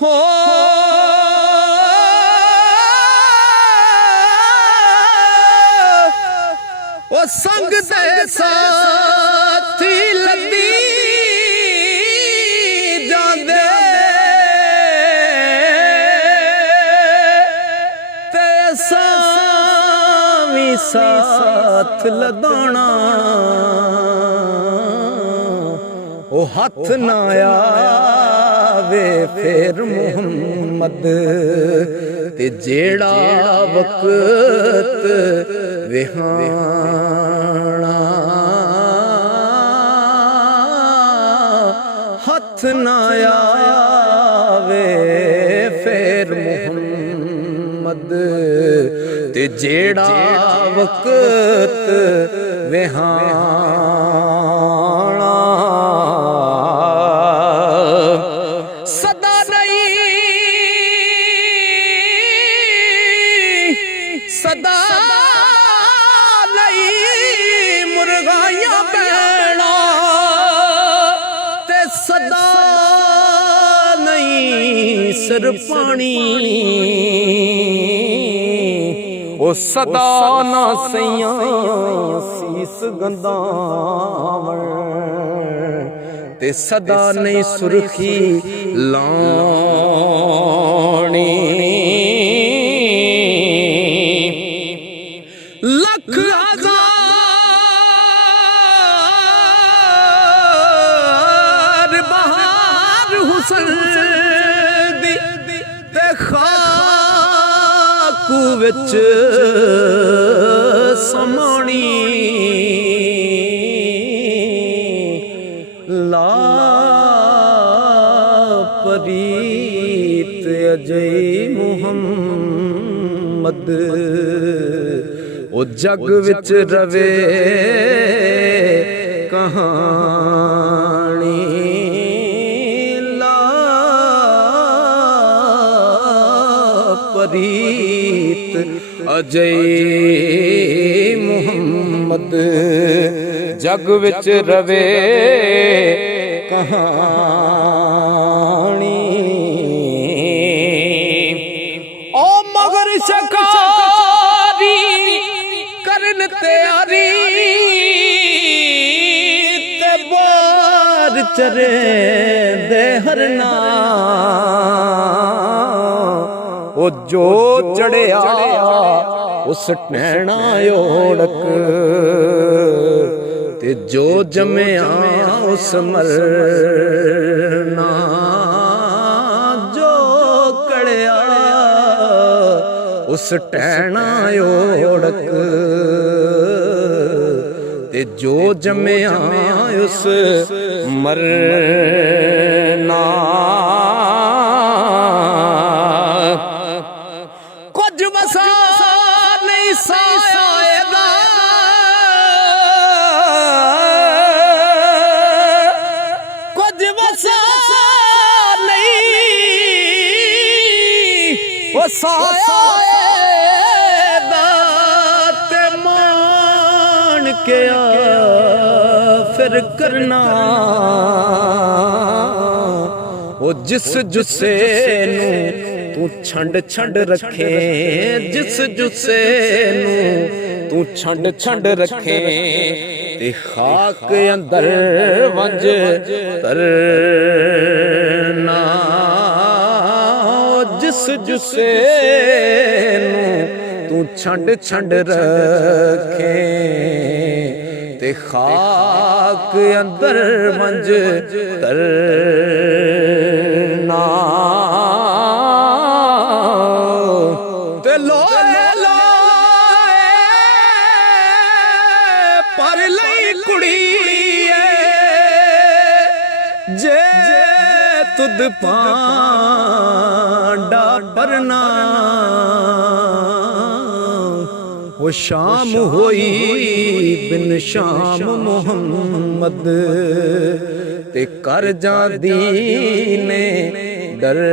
हो ओ संग दे साथी लदी जांदे ते सावी साथ लदाना ओ हथ ना आवे फिर मुहम्मद ते जेड़ा वक्त विहाना हथ ना आवे फिर मुहम्मद ते जेड़ा वक्त विहाना सदा नहीं मुर्गाइयां पैना ते सदा नहीं सिर पानी ओ सदा ना सैया सीस गंदावण ते सदा नहीं सुर्खी लानी लख हजार बहार हुसन दी ते खाकू विच समाणी ला परीत अजय मुहम्मद ओ जग विच रवे कहानी ला परीत अजय मुहम्मद जग विच रवे कहानी ओ मगर शकारी करन तैयारी ते बार चरे दे हरना ओ जो चढ़िया उस टहना ओढ़क ते जो जमया उस मरना जो कड़िया उस टहना ओढ़क ते जो जमया उस मरना कुछ वसा नहीं साया कुछ वसा नहीं वो साया क्या फिर करना वो जिस जुस्से नू तू छंड छंड रखे जिस जुस्से नू तू छंड छंड रखे ते खाक अंदर वंज तरना जिस जुस्से नू तू छंड छंड रखे ते खाक अंदर मंज तरना ते लोए लोए पर लई कुड़ी जे तुद पांडा परना वो शाम होई बिन शाम मुहम्मद ते कर जादी ने डरना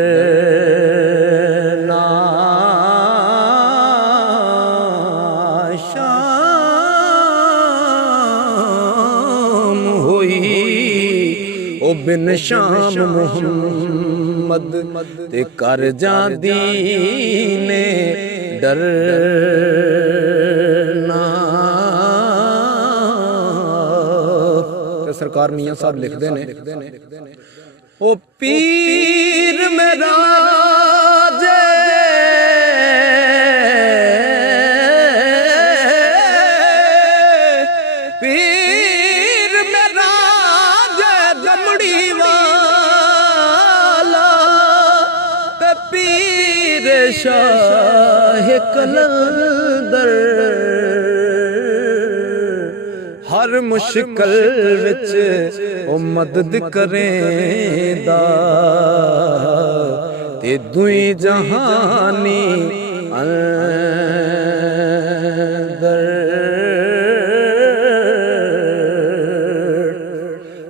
शाम होई ओ बिन शाम मुहम्मद मुहम्मद ते कर जांदी ने डरना। ते सरकार मियां साहब लिखते ने ओ पीर मेरा शाह कलंदर हर मुश्किल विच ओ मदद करेंदा ते दुई जहानी अंदर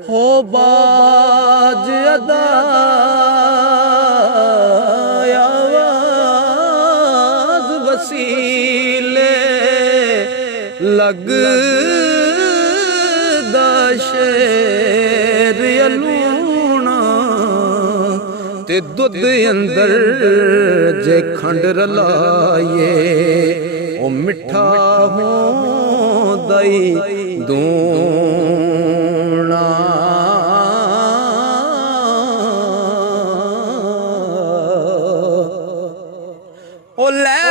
हो बाज अदा लगदा शेर अलूना ते दुध अंदर जे खंड रलाए ओ मिठा होंदा ई दूना। ओ ले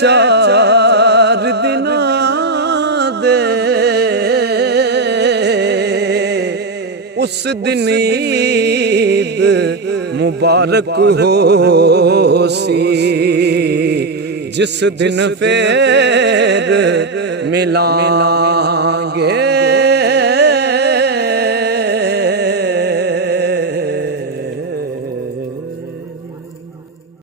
चार दिना दे उस दिन ईद मुबारक हो सी जिस दिन फिर मिलांगे